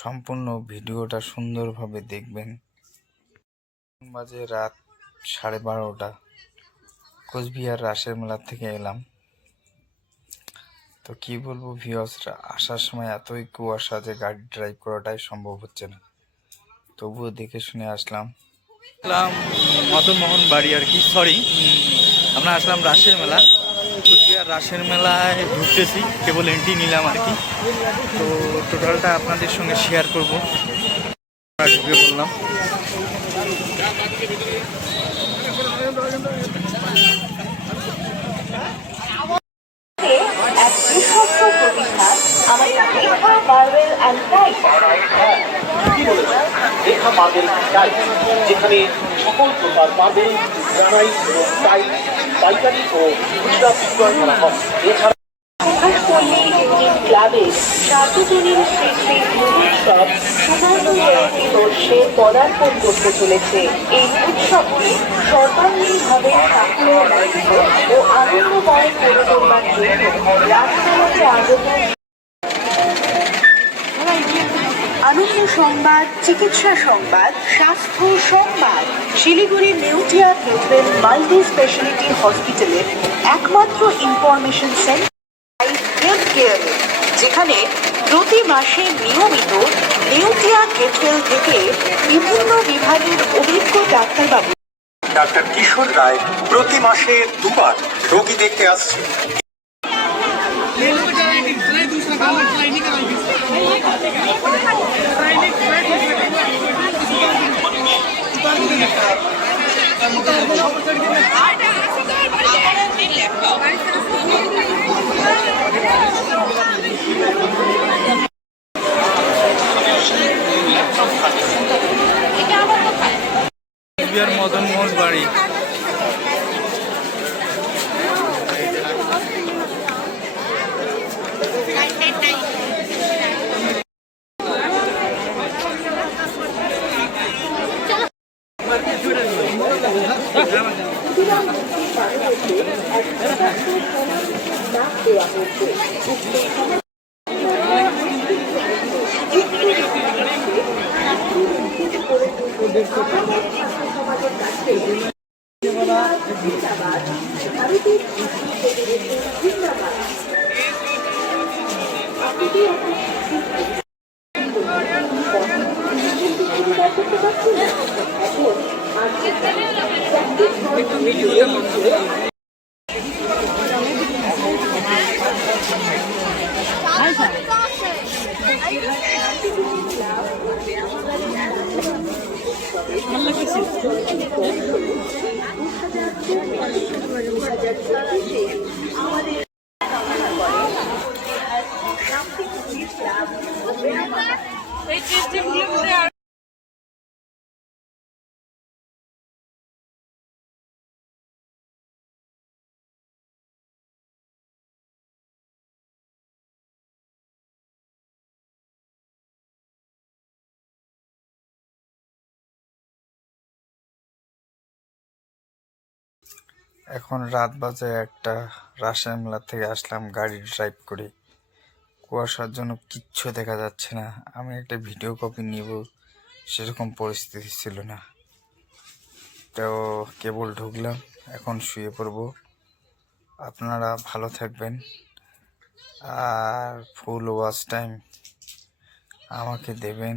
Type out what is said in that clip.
সম্পূর্ণ ভিডিওটা সুন্দরভাবে দেখবেন। বাজে রাত 12:30। কোচবিহার রাসের মেলা থেকে এলাম। তো কি বলবো ভিউয়ার্সরা, আসার সময় এতই কুয়াশা যে গাড়ি ড্রাইভ করাটাই সম্ভব হচ্ছে না, তবুও দেখে শুনে আসলাম। মদন মোহন বাড়ি আর কি, সরি, আমরা আসলাম রাসের মেলা। কোচবিহার রাসের মেলায় ঢুকতেছি, কেবল এন্ট্রি নিলাম আর কি। তো টোটালটা আপনাদের সঙ্গে শেয়ার করবো। ঢুকে বললাম যেখানে সকল প্রকার মার্বেল, গ্রানাইট ও টাইল পাইকারি ও খুচরা বিক্রয় করা হয়। এছাড়া সুভাষপল্লী ইউনিয়ন ক্লাবের সার্বজনীন শ্রী শ্রী উৎসব সুবর্ণ জয়ন্তী বর্ষে পদার্পণ করতে চলেছে। এই উৎসবকে সর্বাঙ্গীনভাবে সাফল্যমণ্ডিত ও আনন্দময় করে তোলবার জন্য রাজমেলাতে আগত আনন্দ সংবাদ, চিকিৎসা সংবাদ, স্বাস্থ্য সংবাদ। শিলিগুড়ি নেউটিয়া কেথরিন মাল্টি স্পেশালিটি হসপিটালের একমাত্র ইনফরমেশন সেন্টার হেলথ কেয়ার, যেখানে প্রতি মাসে নিয়মিত নেউটিয়া কেথরিন থেকে বিভিন্ন বিভাগের অভিজ্ঞ ডাক্তারবাবু ডাক্তার কিশোর রায় প্রতি মাসে 2 বার রোগী দেখতে আসছে। মদন মোহন বাড়ি। এখন রাত বাজে 1টা। রাসের মেলা থেকে আসলাম গাড়ি ড্রাইভ করে। কুয়াশার জন্য কিচ্ছু দেখা যাচ্ছে না। আমি একটা ভিডিও কপি নিব সেরকম পরিস্থিতি ছিল না। তো কেবল ঢুকলাম, এখন শুয়ে পড়ব। আপনারা ভালো থাকবেন, আর ফুল ওয়াচ টাইম আমাকে দেবেন।